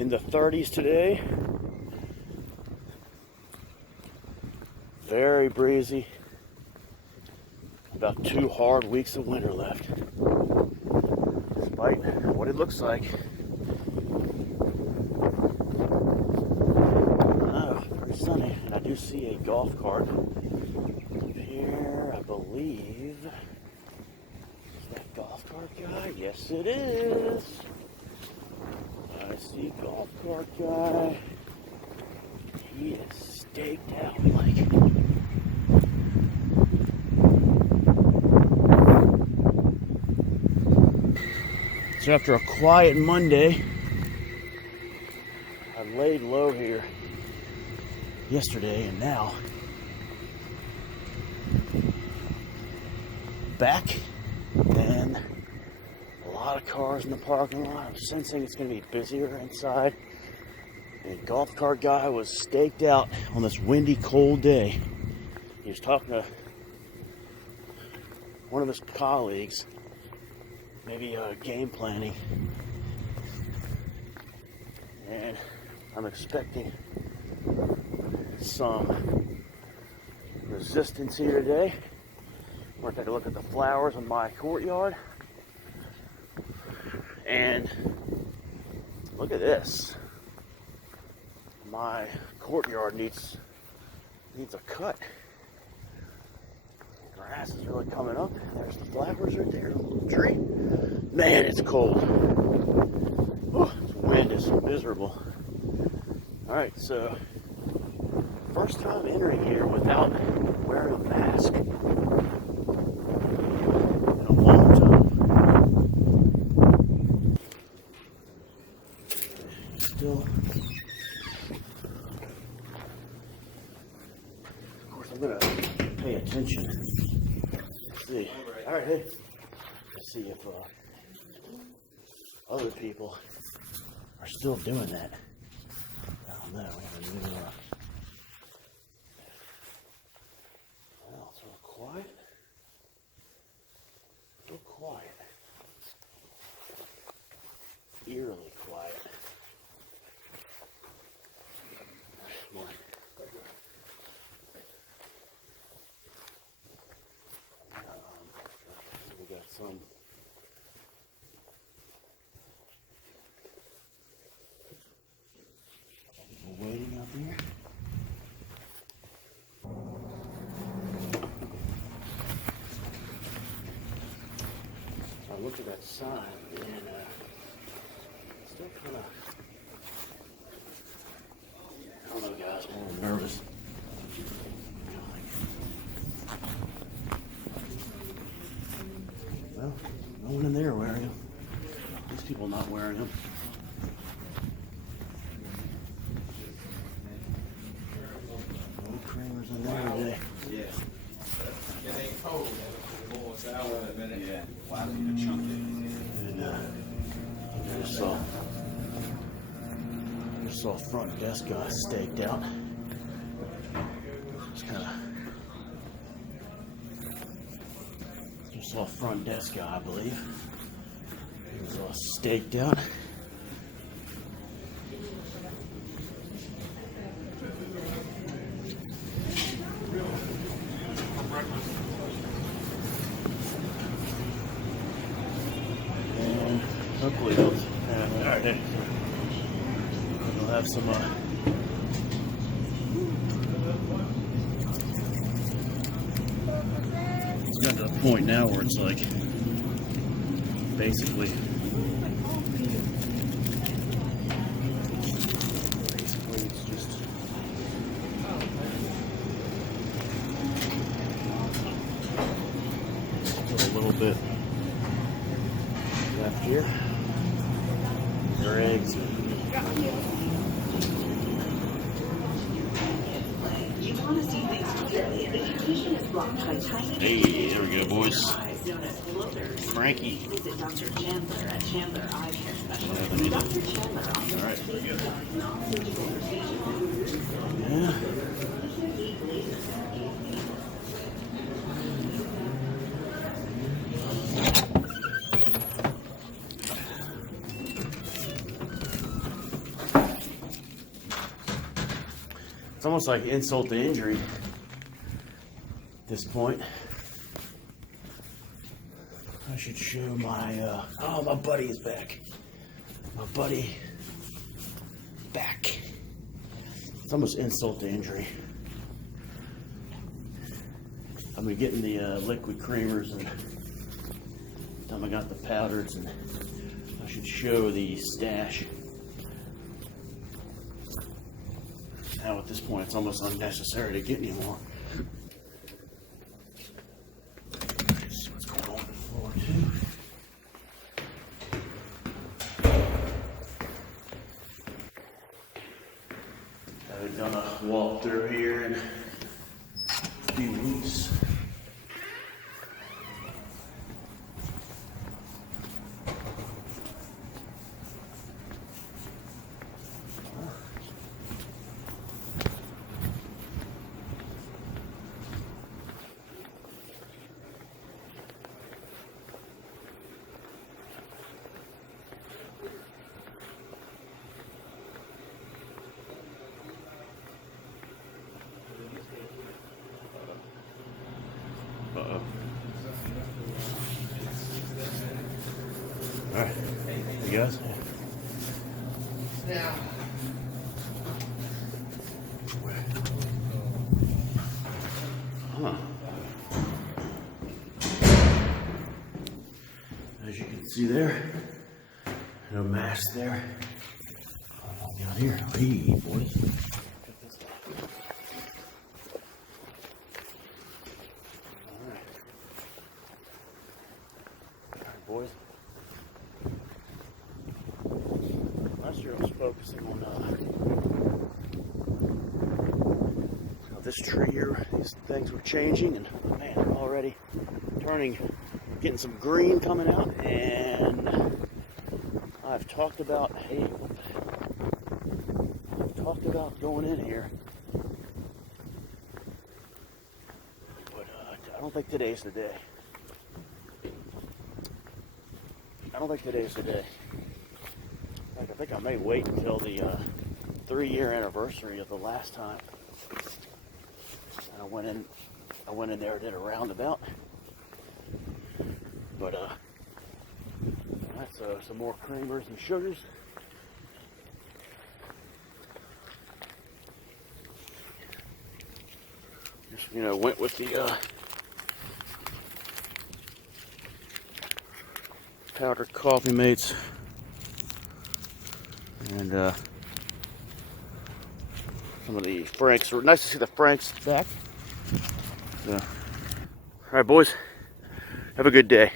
in the 30s today. Very breezy. About 2 hard weeks of winter left. Despite what it looks like. Very sunny. And I do see a golf cart up here, I believe. Is that golf cart guy? Yes, it is. I see golf cart guy. He is staked out like. So after a quiet Monday, I laid low here yesterday and now back, and a lot of cars in the parking lot. I'm sensing it's going to be busier inside. And golf cart guy was staked out on this windy, cold day. He was talking to one of his colleagues, maybe game planning, and I'm expecting some resistance here today. We're going to take a look at the flowers in my courtyard, and look at this. My courtyard needs a cut. The grass is really coming up. There's the flowers right there, a little tree. Man, it's cold. Ooh, this wind is miserable. Alright, so first time entering here without wearing a mask in a long time. Still, of course, I'm gonna pay attention. Let's see. Alright, hey. Let's see if other people are still doing that. I don't know. We have a new. Well, it's a little quiet. A little quiet. Eerily quiet. Come on. We got some. Waiting out there. So I looked at that sign and still kind of, I don't know, guys, I'm a little nervous. Well, no one in there wearing them. These people not wearing them. In there today. Yeah. It ain't cold. More sour in a minute. Yeah. Why do you chunk it? And I just saw a front desk guy staked out. Just saw a front desk guy, I believe. He was all staked out. Hopefully they'll have some it's gotten to the point now where it's like basically it's just still a little bit left here. Their eggs. Hey, there we go, boys. Frankie. Visit Dr. Chandler at Chandler Eye Care Specialist. Dr. Chandler. All right. Yeah. It's almost like insult to injury at this point. I should show my, oh, my buddy is back. My buddy, back. It's almost insult to injury. I've been getting the liquid creamers, and I got the powders, and I should show the stash. Now at this point, it's almost unnecessary to get anymore. Let's see what's going on in floor 2. I've done a walkthrough here in a few weeks. Uh-oh. All right, you guys? Now. Huh. As you can see there, no mask there. Down here, hey boys. Check this out. Alright, boys. Last year I was focusing on this tree here. These things were changing, and man, they're already turning, getting some green coming out. And I've talked about, hey, I've talked about going in here, but I don't think today's the day. I don't think today's the day. I think I may wait until the 3-year anniversary of the last time. And I went in there, did a roundabout. But that's some more creamers and sugars. Just, went with the powdered coffee mates. And some of the Franks. Nice to see the Franks back. So, all right, boys. Have a good day.